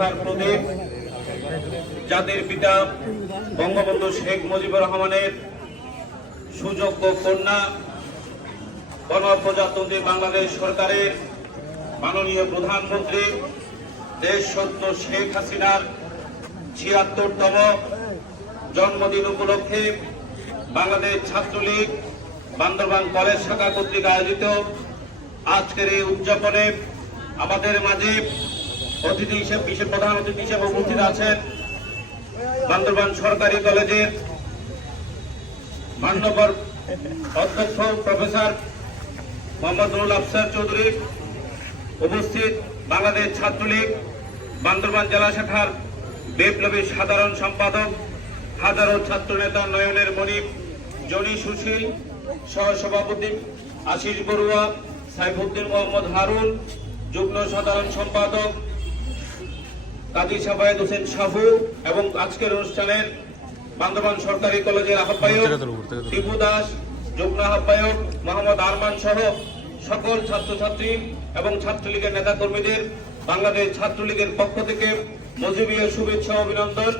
শ্রদ্ধার প্রদীপ, জাতির পিতা বঙ্গবন্ধু শেখ মুজিবুর রহমানের সুযোগ্য কন্যা, গণপ্রজাতন্ত্রী বাংলাদেশ সরকারের মাননীয় প্রধানমন্ত্রী, দেশ সত্য শেখ হাসিনার ছিয়াত্তরতম জন্মদিন উপলক্ষে বাংলাদেশ ছাত্রলীগ বান্দরবান কলেজ শাখা কর্তৃক আয়োজিত আজকের এই উদযাপনে আমাদের মাঝে অতিথি হিসেবে বিশেষ প্রধান অতিথি হিসেবে উপস্থিত আছেন বান্দরবান সরকারি কলেজের মান্যবর অধ্যক্ষ প্রফেসর মোহাম্মদ নুরুল আফসার চৌধুরী উপস্থিত বাংলাদেশ ছাত্রলীগ, বান্দরবান জেলা শাখার বিপ্লবী সাধারণ সম্পাদক, হাজারো ছাত্র নেতা নয়নের মনিব জনি সুশীল, সহসভাপতি আশিস বড়ুয়া, সাইফুদ্দিন মোহাম্মদ হারুন, যুগ্ম সাধারণ সম্পাদক কাজী সাবায়দ হোসেন সাহু এবং আজকের অনুষ্ঠানের বান্দরবান সরকারি কলেজের আহ্বায়ক টিপু দাস যুগ্ম আহ্বায়ক মোহাম্মদ আরমান সহ সকল ছাত্রছাত্রী এবং ছাত্রলীগের নেতাকর্মীদের বাংলাদেশ ছাত্রলীগের পক্ষ থেকে মজুবীয় শুভেচ্ছা অভিনন্দন।